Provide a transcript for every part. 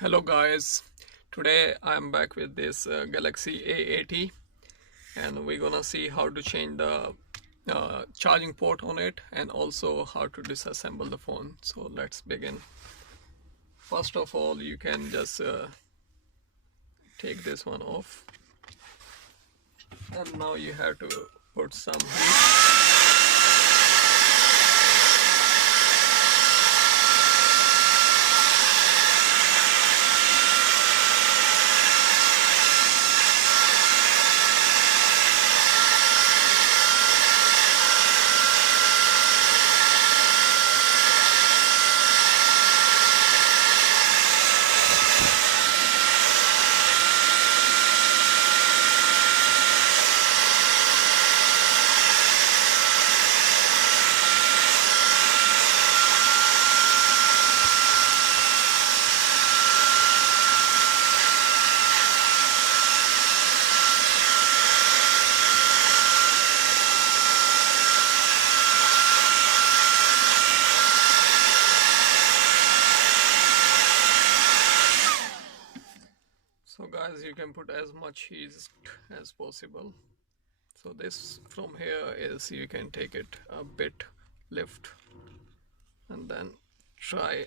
Hello guys, today I'm back with this Galaxy A80 and we're gonna see how to change the charging port on it and also how to disassemble the phone. So let's begin. First of all, you can just take this one off, and now you have to put some heat. So guys, you can put as much heat as possible. So this from here is, you can take it a bit lift and then try.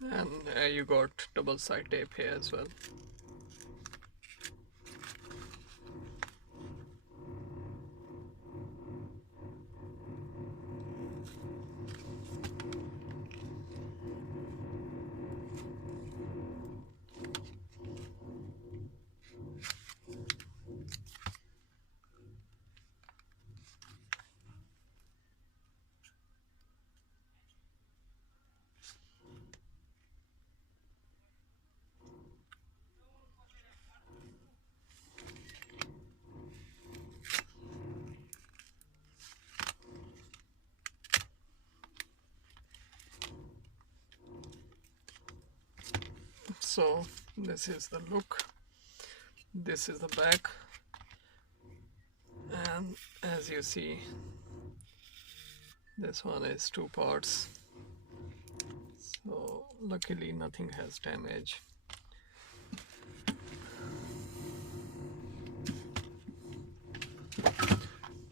And you got double side tape here as well. So this is the look, this is the back, and as you see, this one is two parts. So luckily nothing has damage.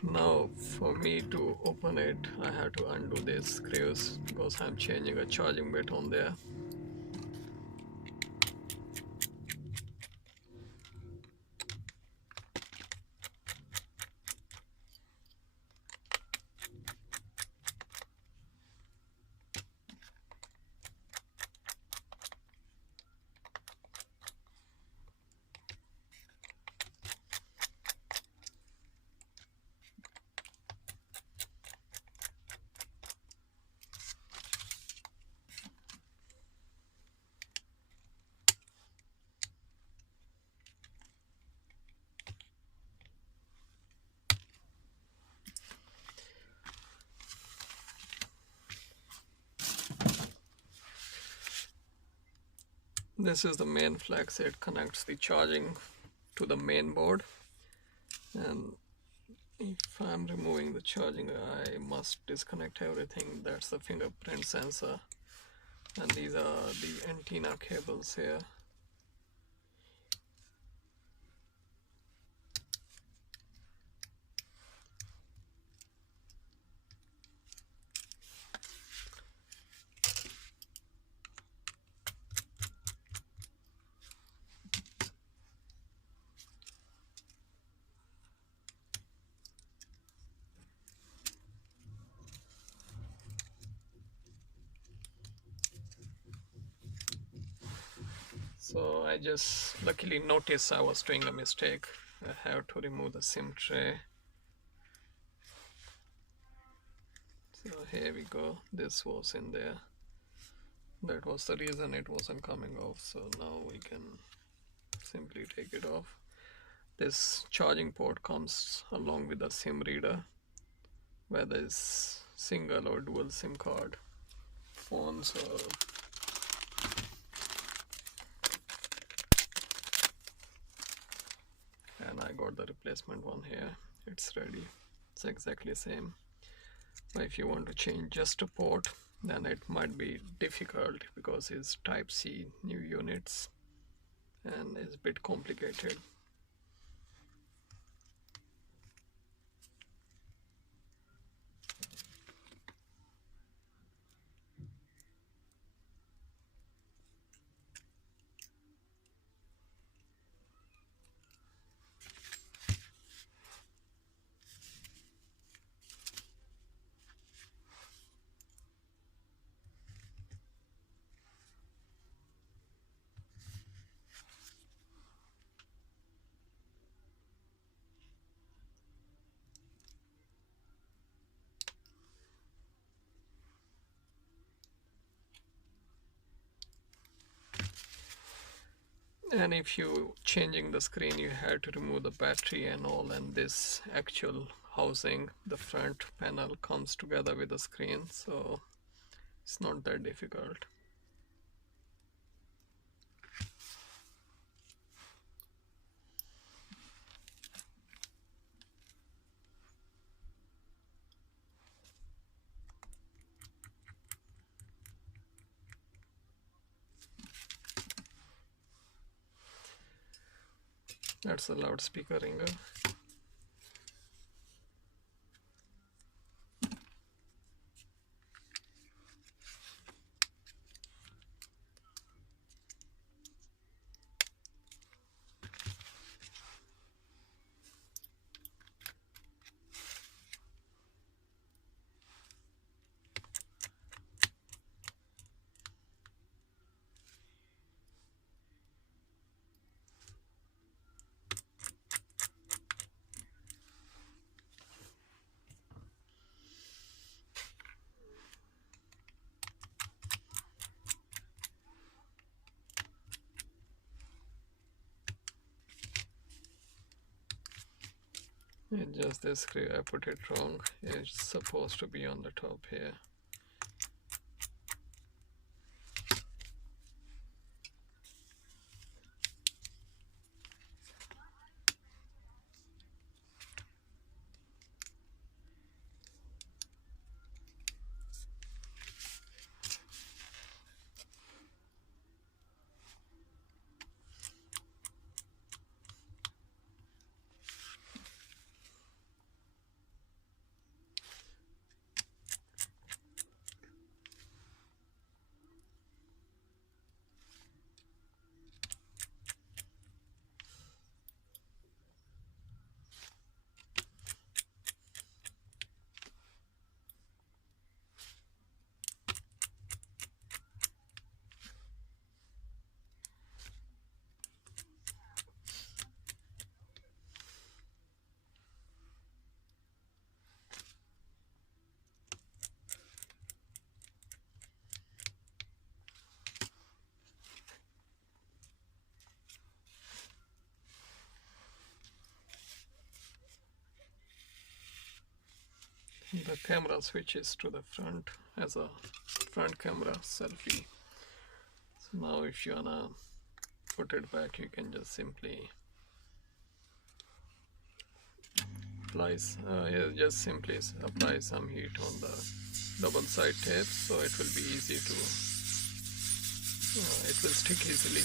Now for me to open it, I have to undo these screws because I'm changing a charging bit on there. This is the main flex. It connects the charging to the main board, and if I'm removing the charging, I must disconnect everything. That's the fingerprint sensor, and these are the antenna cables here. So I just luckily noticed I was doing a mistake. I have to remove the SIM tray. So here we go, this was in there. That was the reason it wasn't coming off. So now we can simply take it off. This charging port comes along with the SIM reader, whether it's single or dual SIM card phones or got the replacement one here. It's ready. It's exactly same. But if you want to change just a port, then it might be difficult because it's type C new units and it's a bit complicated. And if you changing the screen, you had to remove the battery and all, and this actual housing, the front panel comes together with the screen, so it's not that difficult. That's a loudspeaker ringer. It's just this screw, I put it wrong. It's supposed to be on the top here. The camera switches to the front as a front camera selfie. So now if you wanna put it back, you can just simply apply some heat on the double side tape, so it will be easy to it will stick easily.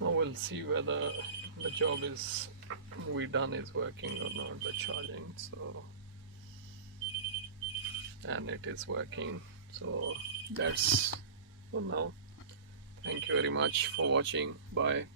Now we'll see whether the job we done is working or not, the charging. So, and it is working. So that's for now. Thank you very much for watching. Bye.